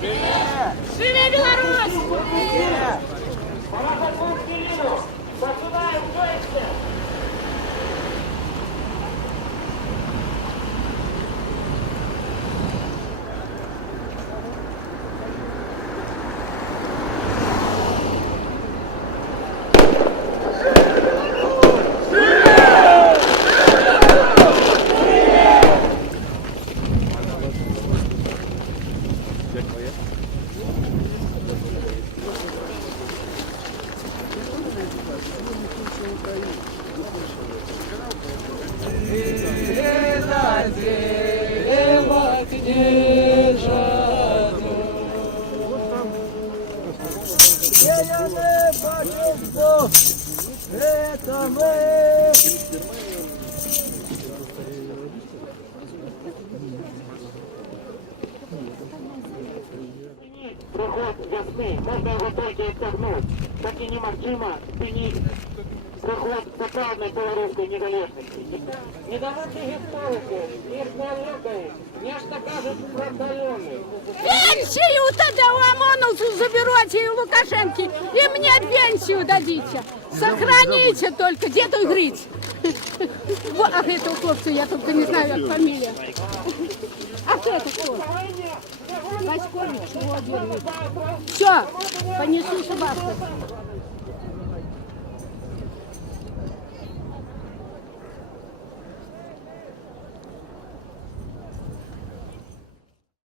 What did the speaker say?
Живи Беларусь! Я не бачу, хто це ми. Приход весни, можна його тільки відтягнути. Так і неможливо спинити приход справжньої білоруської незалежності. Не давайте гесторику, не археологи, нечто кажуть продальони. Пенсию тогда у ОМОНовцев заберете и у Лукашенки, и мне пенсию дадите. Сохраните только, где той Гриць? А этого хлопца я только не знаю, как фамилия. А кто это хлопец? Васькович, Владимир. Все, понесу собаку.